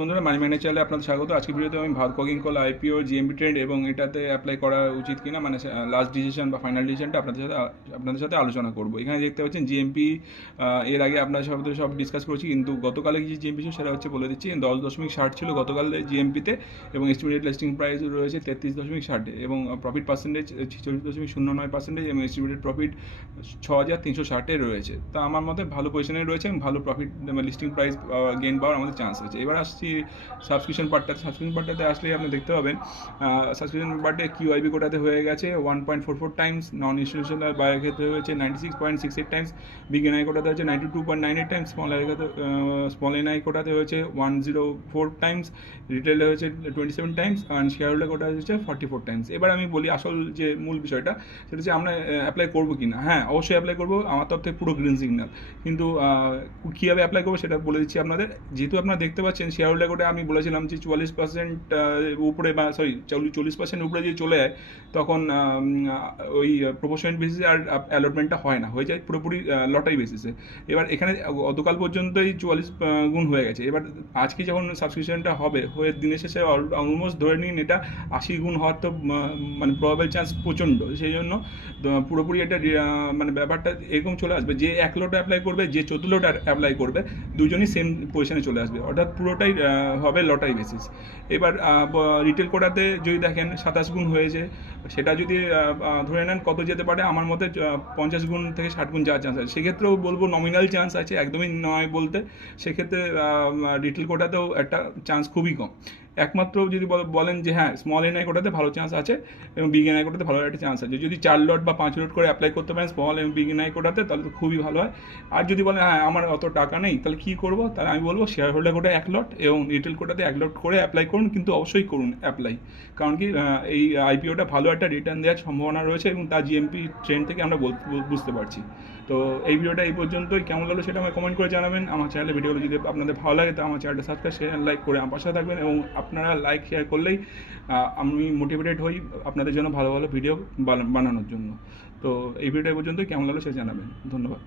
বন্ধুরা, money magnet চ্যানেলে আপনাদের স্বাগত। আজকের ভিডিওতে আমি ভারত কোকিং কোল আইপিও জিএমপি ট্রেন্ড এবং এটাতে অ্যাপ্লাই করা উচিত কিনা, মানে লাস্ট ডিসিশন বা ফাইনাল ডিসিশনটা আপনাদের সাথে আলোচনা করব। এখানে দেখতে পাচ্ছেন জিএমপি এর আগে আপনার সাথে সব ডিসকাস করেছি, কিন্তু গতকালে যে জিএমপি ছিল সেটা হচ্ছে বলে দিচ্ছি 10.60 ছিল গতকাল জিএমপিতে, এবং এস্টিমেটেড লিস্টিং প্রাইস রয়েছে 33.60 এবং প্রফিট পার্সেন্টেজ 46.09% এবং এস্টিমেটেড প্রফিট 6,360 রয়েছে। তা আমার মতে ভালো পজিশনে রয়েছে এবং ভালো প্রফিট লিস্টিং প্রাইস গেইন পাওয়ার আমাদের চান্স আছে। এবার আসছি সাবস্ক্রিপশন পার্টটাতে আসলে আপনি দেখতে পাবেন সাবস্ক্রিপশন পার্টে কিউআইবি কোটাতে হয়ে গেছে 1.44 টাইমস, নন ইনস্টিটিউশনাল বায়ের ক্ষেত্রে হয়েছে 96.68 টাইমস, বিগ এনআই কোটাতে হচ্ছে 92.98 টাইমস, স্মল এনআই কোটাতে হয়েছে 104 টাইমস, রিটেলে হয়েছে 27 টাইমস, অ্যান্ড শেয়ার হোল্ডার কোটা হচ্ছে 44 টাইমস। এবার আমি বলি আসল যে মূল বিষয়টা, সেটা হচ্ছে আমরা অ্যাপ্লাই করবো কি না। হ্যাঁ, অবশ্যই অ্যাপ্লাই করবো, আমার তরফ থেকে পুরো গ্রিন সিগন্যাল। কিন্তু কীভাবে অ্যাপ্লাই করবো সেটা বলে দিচ্ছি আপনাদের। যেহেতু আপনারা দেখতে পাচ্ছেন শেয়ার হোল্ডার কোটা আমি বলেছিলাম যে 44% উপরে, বা 40% উপরে যদি চলে যায় তখন ওই প্রপোর্শনাল বেসিসে আর অ্যালটমেন্টটা হয় না, হয়ে যায় পুরোপুরি লটারি বেসিসে। এবার এখানে গতকাল পর্যন্তই 44 গুণ হয়ে গেছে। এবার আজকে যখন সাবস্ক্রিপশনটা হবে হয়ে দিনের শেষে অলমোস্ট ধরে নিন এটা 80 গুণ হওয়ার তো মানে প্রবাবল চান্স প্রচণ্ড। সেই জন্য পুরোপুরি এটা মানে ব্যাপারটা এরকম চলে আসবে যে 1 লট অ্যাপ্লাই করবে, যে 14 লট অ্যাপ্লাই করবে, দুজনই সেম পজিশনে চলে আসবে, অর্থাৎ পুরোটাই হবে লটারি বেসিস। এবার রিটেল কোটাতে যদি দেখেন 27 গুণ হয়েছে, সেটা যদি ধরে নেন কত যেতে পারে, আমার মতে 50 গুণ থেকে 60 গুণ যাওয়ার চান্স আছে। সেক্ষেত্রেও বলবো নমিনাল চান্স আছে, একদমই নয় বলতে। সেক্ষেত্রে রিটেল কোটাতেও একটা চান্স খুবই কম। একমাত্র যদি বলেন যে হ্যাঁ স্মল এনআই কোটাতে ভালো চান্স আছে এবং বিগ এনআই কোটাতে ভালো একটা চান্স আছে, যদি 4 লট বা 5 লট করে অ্যাপ্লাই করতে পারেন স্মল এবং বিগ এনআই কোটাতে, তাহলে তো খুবই ভালো হয়। আর যদি বলেন হ্যাঁ আমার অত টাকা নেই, তাহলে কী করবো, তাহলে আমি বলবো শেয়ার হোল্ডার কোটায় 1 লট এবং রিটেল কোটাতে 1 লট করে অ্যাপ্লাই করুন, কিন্তু অবশ্যই করুন অ্যাপ্লাই। কারণ কি এই আইপিওটা ভালো একটা রিটার্ন দেওয়ার সম্ভাবনা রয়েছে এবং তার জিএমপি ট্রেন্ড থেকে আমরা বুঝতে পারছি। তো এই ভিডিওটা এই পর্যন্তই। কেমন লাগলো সেটা আমাকে কমেন্ট করে জানাবেন। আমার চ্যানেলের ভিডিওগুলো যদি আপনাদের ভালো লাগে তো আমার চ্যানেলটা সাবস্ক্রাইব, শেয়ার, লাইক করে আমার পাশে থাকবেন, এবং আপনারা লাইক শেয়ার করলেই আমি মোটিভেটেড হই আপনাদের জন্য ভালো ভালো ভিডিও বানানোর জন্য। তো এই ভিডিওটা এই পর্যন্তই। কেমন লাগলো সেটা জানাবেন। ধন্যবাদ।